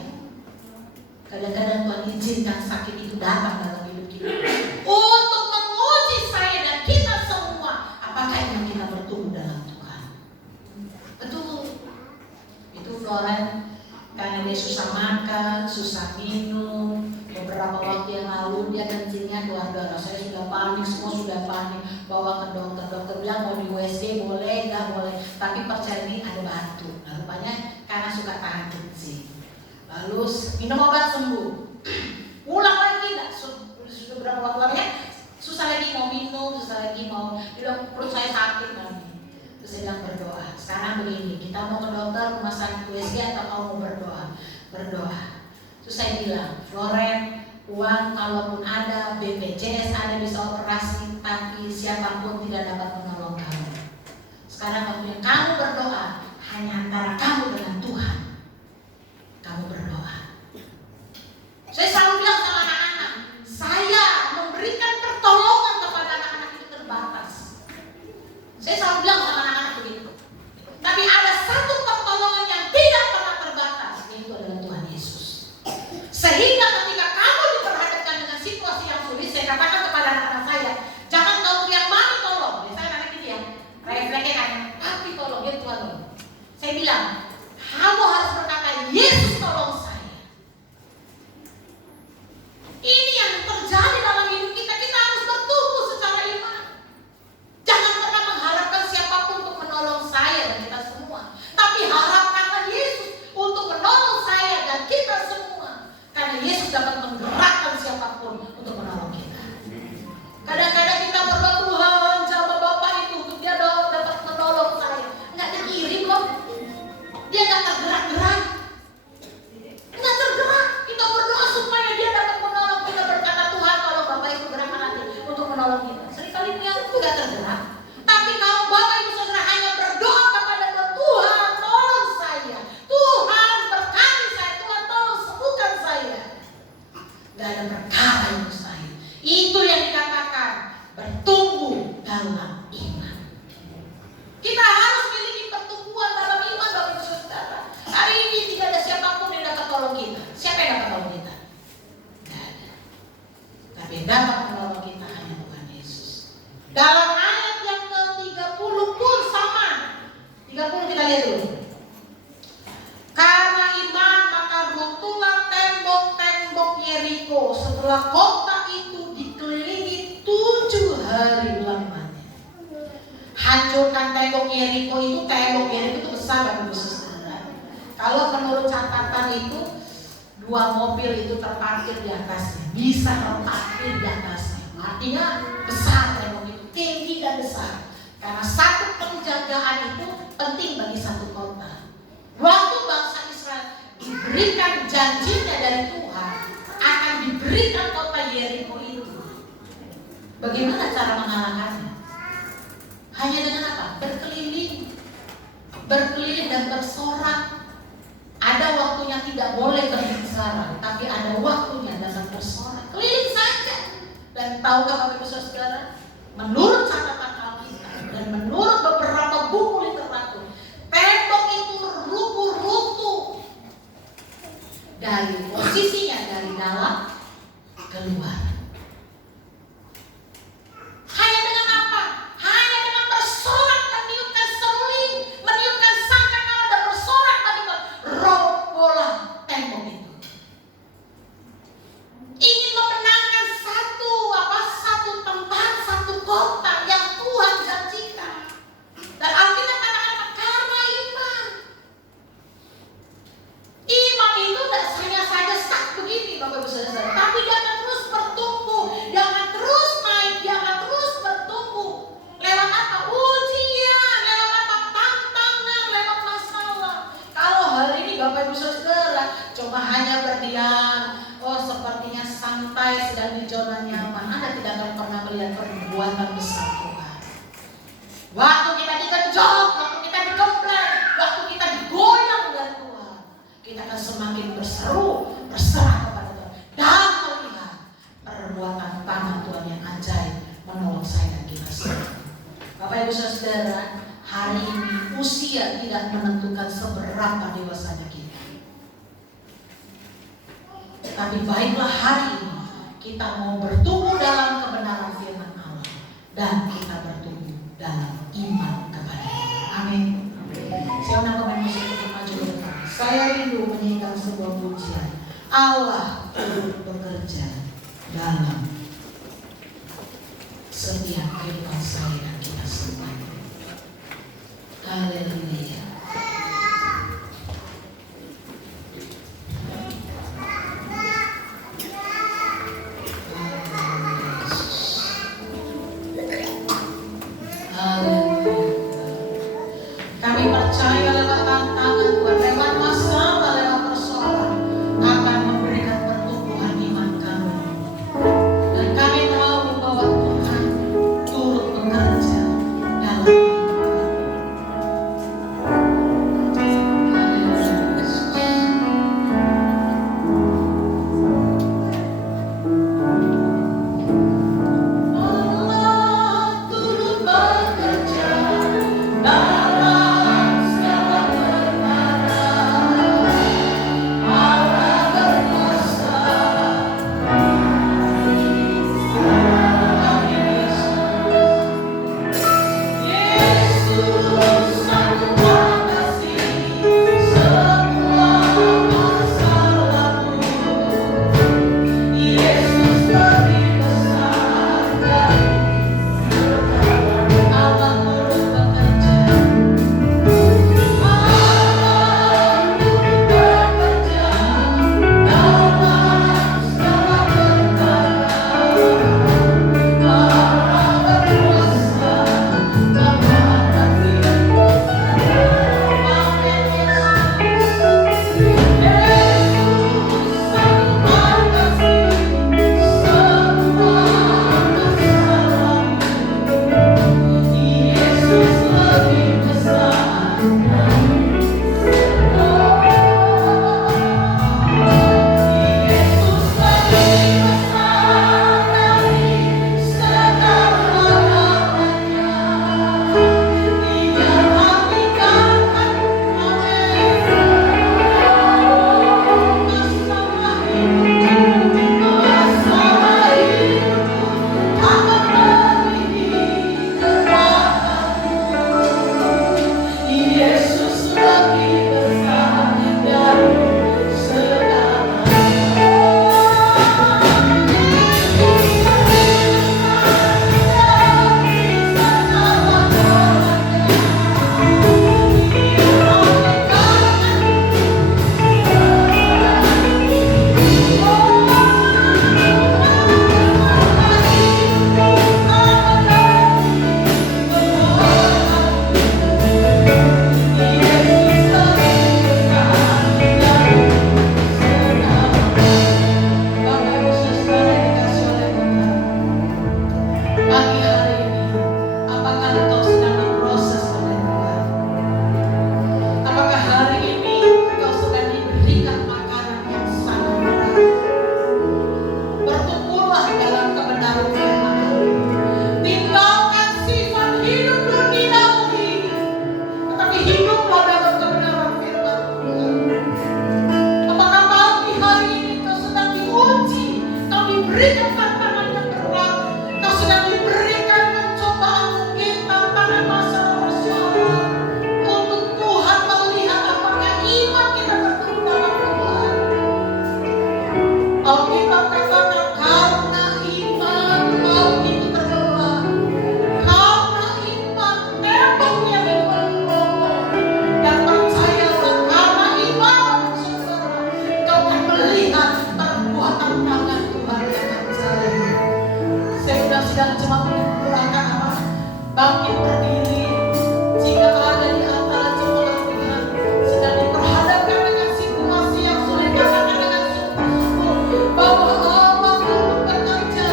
Kadang-kadang Tuhan izinkan sakit itu datang dalam hidup kita untuk menguji saya dan kita semua. Apakah iman kita bertumbuh dalam Tuhan? Betul. Itu Floren, karena dia susah makan, susah minum. Beberapa waktu yang lalu dia kencingnya keluar darah. Saya sudah panik, semua sudah panik. Bawa ke dokter. Dokter bilang mau di USG boleh, nggak boleh. Tapi percaya ini ada batu. Nah, rupanya karena suka tahan kencing. Lalu minum obat sembuh. Ulang lagi, nggak sudah berapa waktu lamanya? Susah lagi mau minum, susah lagi mau. Dia bilang perut saya sakit lagi. Terus saya bilang berdoa. Sekarang begini, kita mau ke dokter rumah sakit USG atau kamu mau berdoa? Berdoa. Terus saya bilang, Floren, uang kalaupun ada, BPJS ada, bisa operasi, tapi siapapun tidak dapat menolong kamu. Sekarang waktunya kamu berdoa, hanya antara kamu dengan Tuhan. Kamu berdoa. Saya selalu bilang sama anak-anak, saya memberikan pertolongan kepada anak-anak itu terbatas. Saya selalu bilang sama anak-anak begitu. Tapi ada satu pertolongan yang tidak pernah terbatas, yaitu adalah Tuhan Yesus. Sehingga ketika kamu diperhadapkan dengan situasi yang sulit, saya katakan kepada anak-anak saya, jangan kau teriak mami tolong. Biasanya anak ini ya, refleksnya kan, papi tolong, ya Tuhan tolong. Saya bilang, kamu harus berkata, Yesus tolong saya. Ini yang terjadi dalam hidup kita. Kita harus bertumbuh secara iman. Jangan pernah mengharapkan siapapun untuk menolong saya dan kita semua, tapi harapkanlah Yesus untuk menolong saya dan kita semua. Karena Yesus dapat menggerakkan siapapun untuk menolong kita. Kadang-kadang kita berdoa, Tuhan sama Bapak itu untuk dia dapat menolong saya. Nggak dikirim kok. Dia nggak tergerak-gerak. Nggak tergerak. Kita berdoa supaya dia dapat menolong kita. Berkata Tuhan kalau Bapak itu gerakkan hati untuk menolong kita. Seringkali dia nggak tergerak. Tapi kalau Bapak Ibu Saudara hanya berdoa kepada Tuhan, tolong saya. Tuhan berkati saya. Tuhan tolong sembuhkan saya. Gak ada perkara yang mustahil. Itu yang dikatakan bertumbuh dalam iman. Kita harus memiliki pertumbuhan dalam iman, Bapak Ibu Saudara. Hari ini tidak ada siapapun yang dapat tolong kita. Siapa yang dapat tolong kita? Gak ada. Tapi yang dapat menolong kita hanya Tuhan Yesus. Dalam ayat yang ke-30 pun sama. 30 kita lihat dulu. Karena iman maka runtuhlah tembok-tembok Yeriko setelah kota itu dikelilingi 7 hari lamanya. Hancurkan tembok Yeriko itu besar Bapak Ibu Saudara. Kalau menurut catatan itu 2 mobil itu terparkir di atasnya, bisa terparkir di atasnya. Artinya besar tembok itu, tinggi dan besar. Karena satu penjagaan itu penting bagi satu kota. Waktu bangsa Israel diberikan janjinya dari Tuhan akan diberikan kota Yeriko itu, bagaimana cara mengalahkannya? Hanya dengan apa? Berkeliling dan bersorak. Ada waktunya tidak boleh berbicara, tapi ada waktunya dalam bersorak. Keliling saja. Dan tahukah Bapak Ibu Saudara, menurut catatan Alkitab dan menurut beberapa buku literatur, tembok itu runtuh dari posisinya dari dalam keluar. Hanya dengan apa? Hanya dengan bersorak, meniupkan seruling, meniupkan sangkakala dan bersorak, robohlah tembok itu. Ingin memenangkan satu tempat, satu kota yang Tuhan janjikan. Dan Alkitab katakan karena iman. Iman itu tidak hanya saja stuck begini Bapak Ibu Saudara, tapi dia akan terus bertumbuh, dia akan terus naik, dia akan terus bertumbuh. Lewat apa? Ujian, lewat apa? Tantangan, lewat masalah. Kalau hari ini Bapak Ibu Saudara cuma hanya berdiam, oh sepertinya santai sedang di zona nyaman, Anda tidak akan pernah melihat perbuatan besar Tuhan. Waktu kita dikejut, waktu kita digembleng, waktu kita digoyang oleh Tuhan, kita akan semakin berseru, berserah kepada Tuhan dan melihat perbuatan tangan Tuhan yang ajaib menolong saya dan kita semua. Bapak Ibu Saudara, hari ini usia tidak menentukan seberapa dewasanya kita. Tapi baiklah hari ini kita mau bertumbuh dalam kebenaran firman Allah dan kita bertumbuh dalam iman kepada Dia. Amin. Saya undang pemain musik untuk maju ke depan. Saya rindu menyanyikan sebuah pujian. Allah turut bekerja dalam setiap kehidupan saya dan kita semua. Haleluya. Kami percaya lewat tantangan Tuhan, lewat masalah, lewat persoalan akan memberikan pertumbuhan iman kami. Dan kami tahu bahwa Tuhan turut bekerja dalam hidup kami. sedang cuma menggunakan apa? Bangkit berdiri. Jika ada di antara jemaat Tuhan sedang diperhadapkan dengan situasi yang sulit, katakan dengan sungguh-sungguh bahwa Allah turut bekerja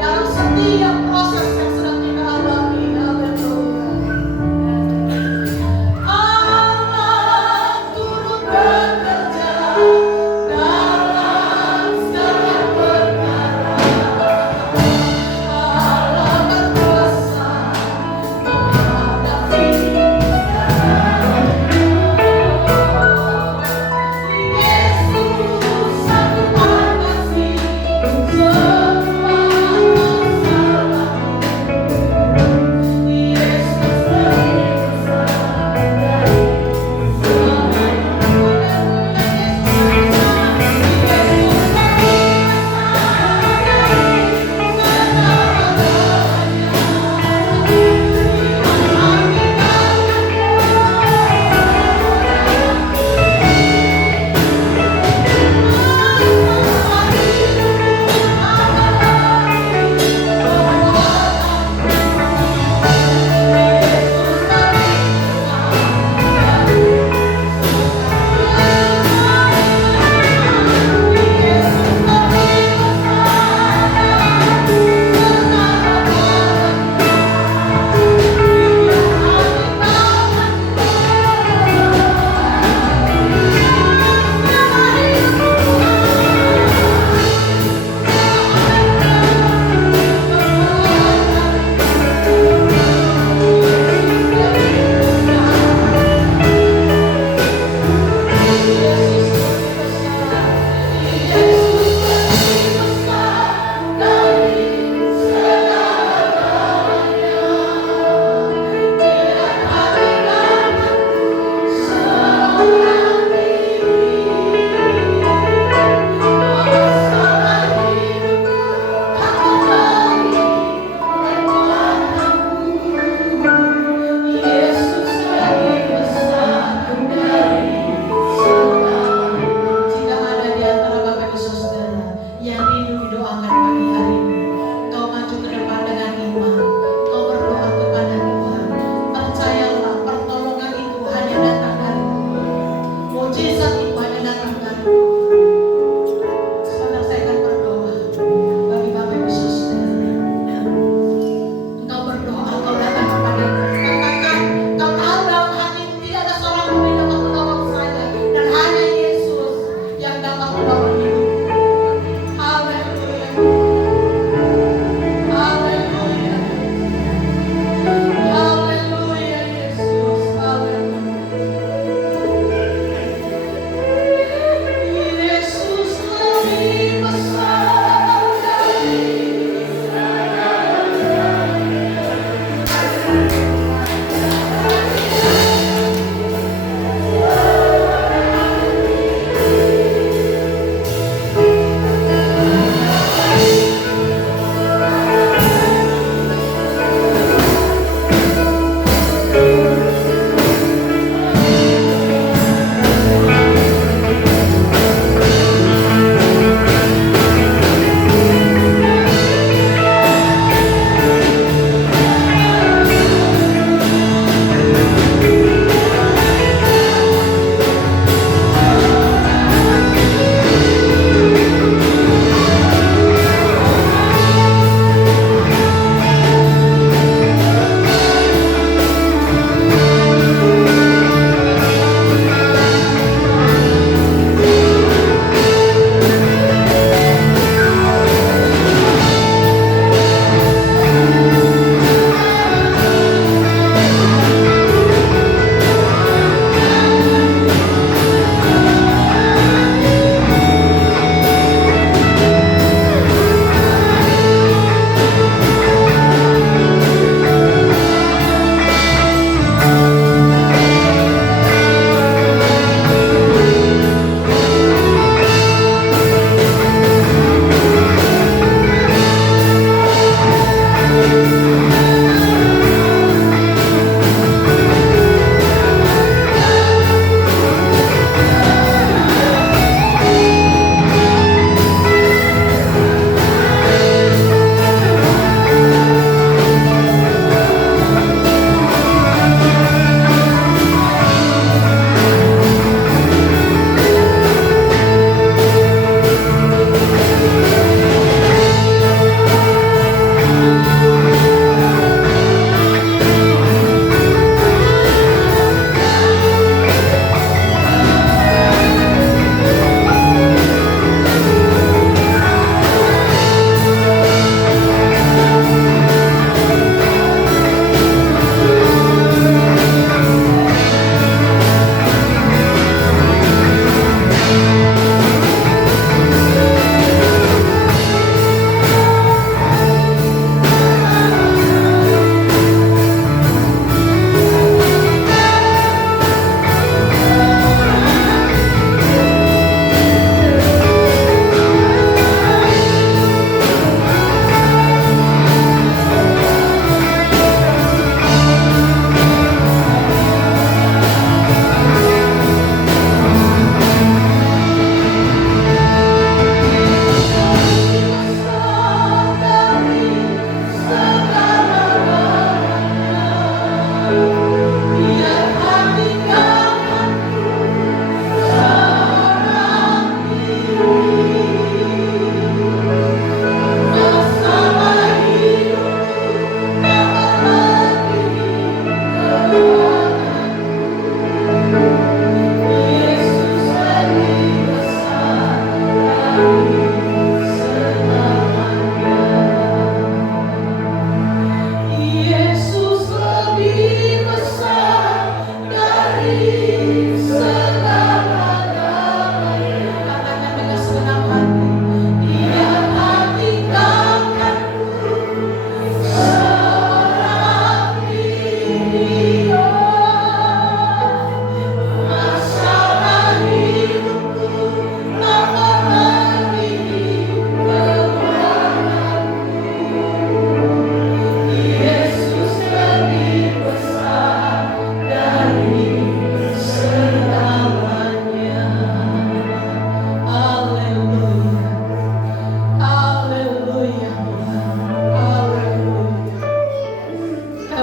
dalam setiap proses yang sedang kita alami. Haleluya. Allah turut bekerja dalam setiap perkara. Allah berkuasa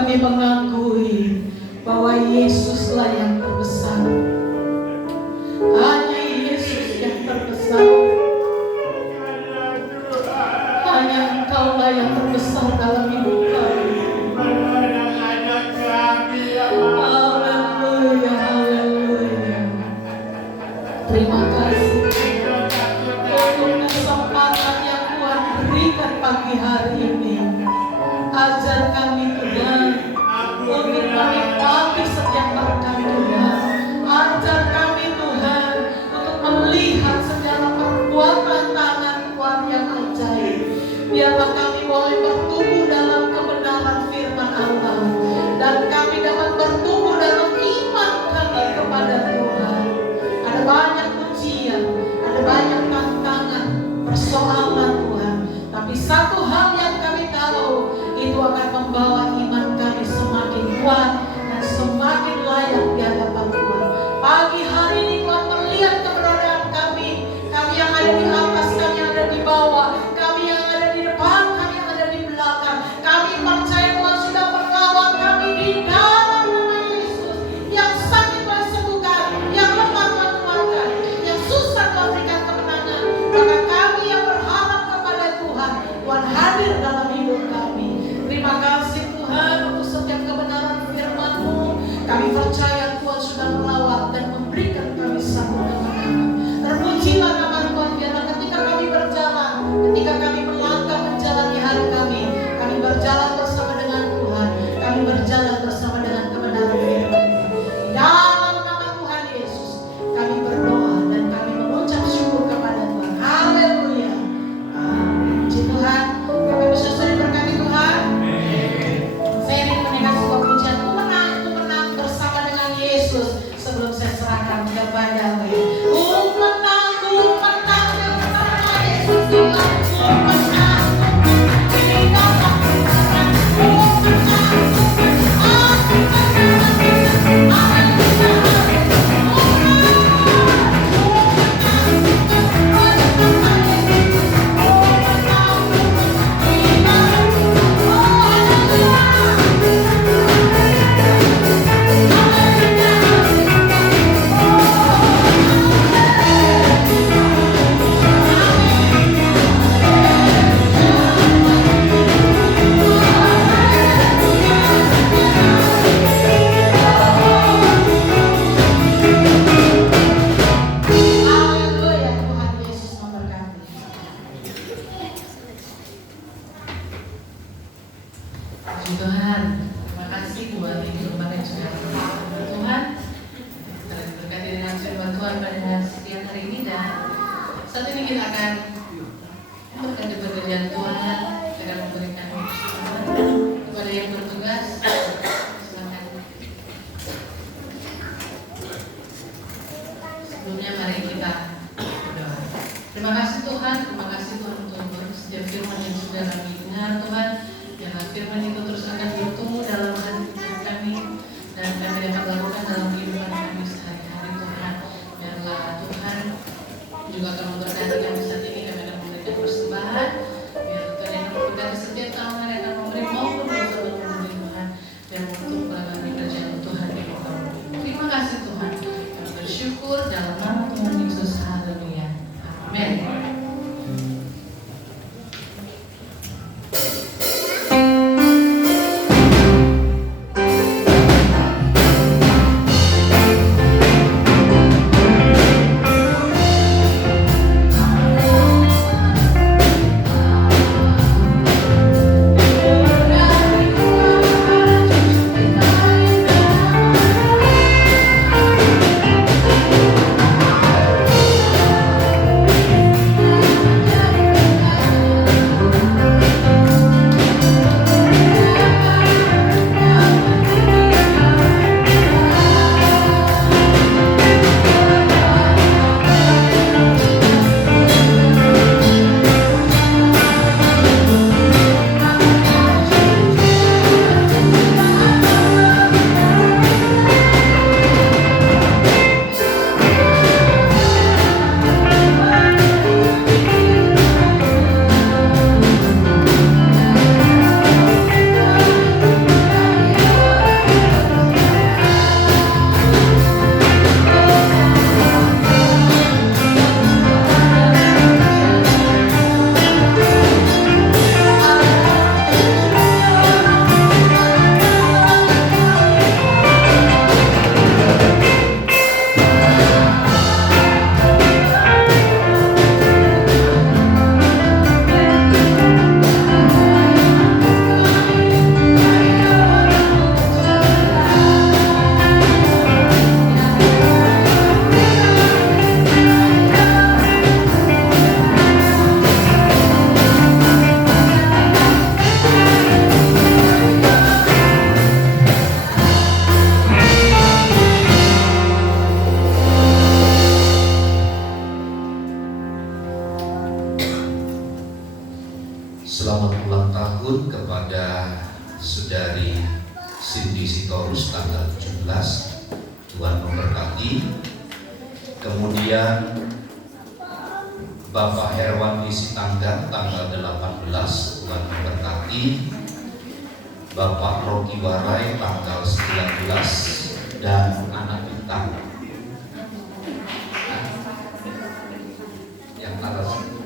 kami mengakui bahwa Yesuslah yang terbesar. Hanya Yesus yang terbesar. Hanya Engkaulah yang terbesar dalam hidup kami. Haleluya, haleluya. Terima kasih untuk kesempatan yang Tuhan berikan pagi hari ini. Ajar kami Tuhan untuk menikmati setiap berkat Tuhan. Ajar kami Tuhan untuk melihat segala perbuatan tangan Tuhan yang ajaib. Biarlah kami boleh bertumbuh dalam kebenaran firman Allah, dan kami dapat bertumbuh dalam iman kami kepada Tuhan. Ada banyak ujian, ada banyak tantangan, persoalan Tuhan, tapi satu hal yang kami tahu, itu akan membawa iman kami semakin kuat dan semakin layak di hadapan Tuhan. Pagi hari ini Tuhan melihat keberadaan kami, kami yang ada di atas, kami yang ada di bawah, kami yang ada di depan, kami yang ada di belakang. Kami percaya Tuhan sudah mengawal kami di dalam nama Yesus. Yang sakit Tuhan sembuhkan, yang lemah Tuhan kuatkan, yang susah Tuhan berikan kemenangan. Maka kami yang berharap kepada Tuhan, Tuhan hadir dalam hidup kami. Terima kasih Tuhan untuk setiap kebenaran firman-Mu. Kami percaya Tuhan sudah melawat dan memberikan kami satu kemenangan. Terpujilah nama Tuhan, biarlah ketika kami berjalan, ketika kami melangkah menjalani hari kami berjalan bersama dengan Tuhan, kami berjalan bersama dengan kebenaran firman. Dalam nama Tuhan Yesus, kami berdoa dan kami mengucap syukur kepada Tuhan. Haleluya. Amin. Puji Tuhan. Bapak Ibu Saudara berkati Tuhan. Saya ingin menaikkan sebuah pujian, ku menang bersama dengan Yesus, sebelum saya serahkan kepada-Mu. Ku menang bersama Yesus, ku menang. Ini dalam kebenaran, ku menang. Aku menang. Haleluya, Tuhan Yesus memberkati. Puji Tuhan, terima kasih buat kehidupan yang sudah bersama Tuhan. Kita berkati dengan firman Tuhan pada siang hari ini, dan saat ini kita akan berkati pekerjaan Tuhan, akan memberikan kepada yang bertugas. Silakan. Sebelumnya mari kita berdoa. Terima kasih Tuhan untuk setiap firman yang sudah kami dengar Tuhan. Biarlah firman itu terus akan bertumbuh dalam hati kami, dan kami dapat lakukan dalam kehidupan kami sehari-hari Tuhan. Biarlah Tuhan juga akan memberkati kami saat ini, kami akan memberikan persembahan. Biar Tuhan yang kepada Saudari Cindy Sitorus tanggal 17, Tuhan memberkati. Kemudian Bapak Herwan Sitanggang tanggal 18, Tuhan memberkati. Bapak Rocky Warai tanggal 19 dan anak bintang yang tanggal 19,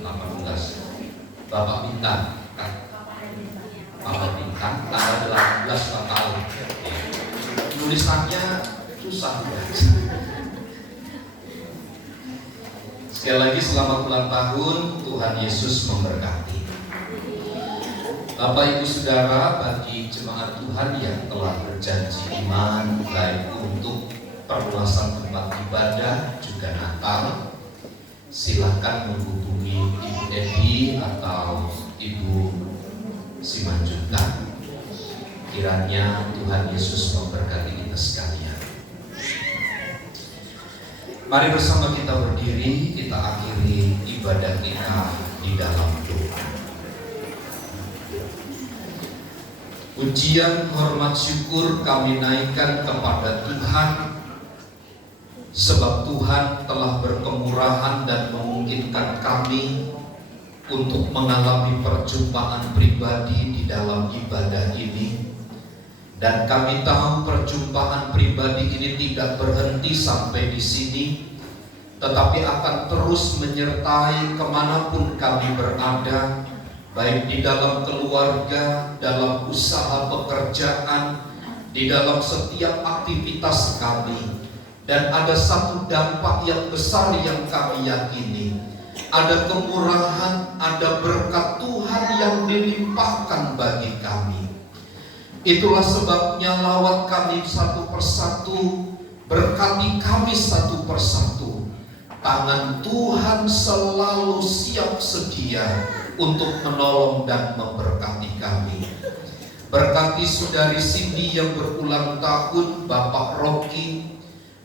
18. Bapak Bintang, Bapak Bintang tanggal 18 tahun. Tulisannya susah banget. Sekali lagi selamat ulang tahun, Tuhan Yesus memberkati. Bapak Ibu Saudara, bagi jemaat Tuhan yang telah berjanji iman baik untuk perluasan tempat ibadah juga Natal, silakan menghubungi Ibu Edi atau Ibu Simanjuntak. Kiranya Tuhan Yesus memberkati kita sekalian. Mari bersama kita berdiri, kita akhiri ibadah kita di dalam doa. Pujian, hormat, syukur kami naikkan kepada Tuhan, sebab Tuhan telah berkemurahan dan memungkinkan kami untuk mengalami perjumpaan pribadi di dalam ibadah ini. Dan kami tahu perjumpaan pribadi ini tidak berhenti sampai di sini, tetapi akan terus menyertai kemanapun kami berada, baik di dalam keluarga, dalam usaha pekerjaan, di dalam setiap aktivitas kami. Dan ada satu dampak yang besar yang kami yakini, ada kemurahan, ada berkat Tuhan yang dilimpahkan bagi kami. Itulah sebabnya lawat kami satu persatu, berkati kami satu persatu. Tangan Tuhan selalu siap sedia untuk menolong dan memberkati kami. Berkati Saudari Cindy yang berulang tahun, Bapak Rocky,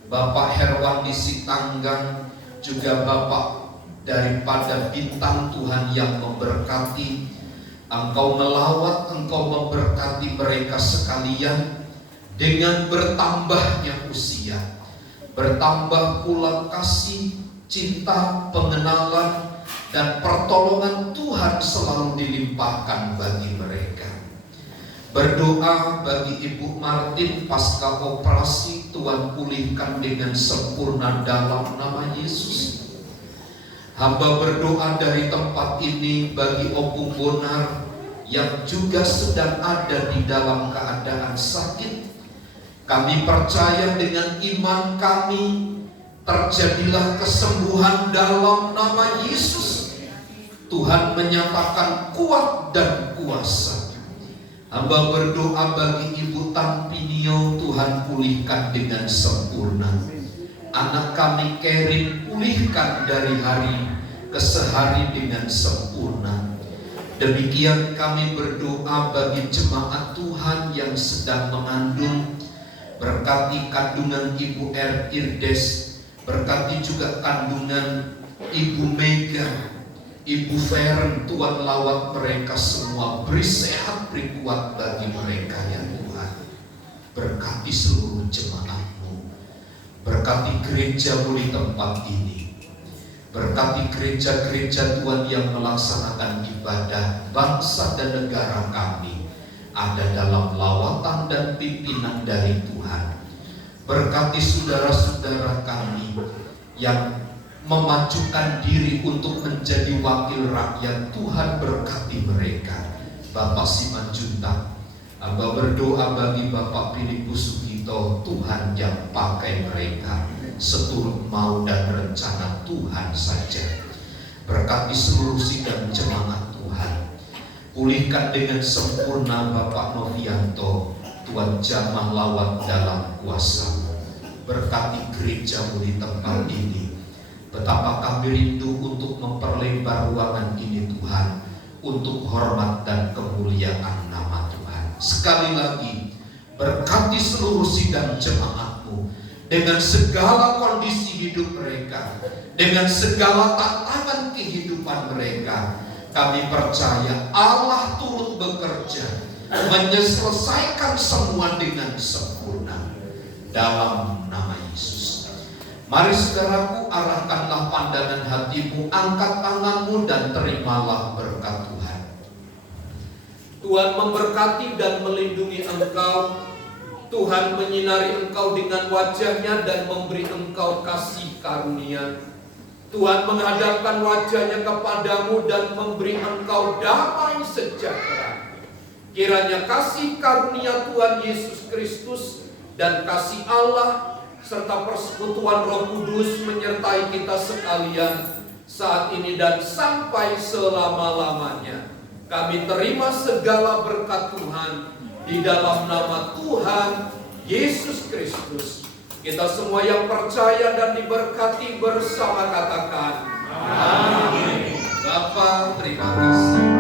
Bapak Herwan Sitanggang, juga Bapak daripada bintang Tuhan yang memberkati. Engkau melawat, Engkau memberkati mereka sekalian dengan bertambahnya usia, bertambah pula kasih, cinta, pengenalan, dan pertolongan Tuhan selalu dilimpahkan bagi mereka. Berdoa bagi Ibu Martin pasca operasi, Tuhan pulihkan dengan sempurna dalam nama Yesus. Hamba berdoa dari tempat ini bagi Opung Bonar yang juga sedang ada di dalam keadaan sakit. Kami percaya dengan iman kami, terjadilah kesembuhan dalam nama Yesus. Tuhan menyatakan kuat dan kuasa. Hamba berdoa bagi Ibu Tampinio, Tuhan pulihkan dengan sempurna. Anak kami Kerin pulihkan dari hari ke sehari dengan sempurna. Demikian kami berdoa bagi jemaat Tuhan yang sedang mengandung. Berkati kandungan Ibu Irdes, berkati juga kandungan Ibu Mega, Ibu Feren. Tuhan lawat mereka semua, beri sehat, beri kuat bagi mereka ya Tuhan. Berkati seluruh jemaat-Mu, berkati gereja-Mu di tempat ini, berkati gereja-gereja Tuhan yang melaksanakan ibadah bangsa dan negara kami ada dalam lawatan dan pimpinan dari Tuhan. Berkati saudara-saudara kami yang memajukan diri untuk menjadi wakil rakyat, Tuhan berkati mereka. Bapak Simanjuntak, hamba berdoa bagi Bapak Filipus Sugito, Tuhan yang pakai mereka seturut mau dan rencana Tuhan saja. Berkati seluruh sidang jemaat Tuhan, pulihkan dengan sempurna Bapak Novianto, Tuhan jamah lawat dalam kuasa. Berkati gereja-Mu di tempat ini. Betapa kami rindu untuk memperlebar ruangan ini Tuhan, untuk hormat dan kemuliaan nama Tuhan. Sekali lagi, berkati seluruh sidang jemaat-Mu dengan segala kondisi hidup mereka, dengan segala tantangan kehidupan mereka. Kami percaya Allah turut bekerja menyelesaikan semua dengan sempurna dalam nama Yesus. Mari saudaraku, arahkanlah pandangan hatimu, angkat tanganmu dan terimalah berkat Tuhan. Tuhan memberkati dan melindungi engkau. Tuhan menyinari engkau dengan wajah-Nya dan memberi engkau kasih karunia. Tuhan menghadapkan wajah-Nya kepadamu dan memberi engkau damai sejahtera. Kiranya kasih karunia Tuhan Yesus Kristus dan kasih Allah serta persekutuan Roh Kudus menyertai kita sekalian saat ini dan sampai selama-lamanya. Kami terima segala berkat Tuhan di dalam nama Tuhan Yesus Kristus. Kita semua yang percaya dan diberkati bersama katakan amin. Bapa, terima kasih.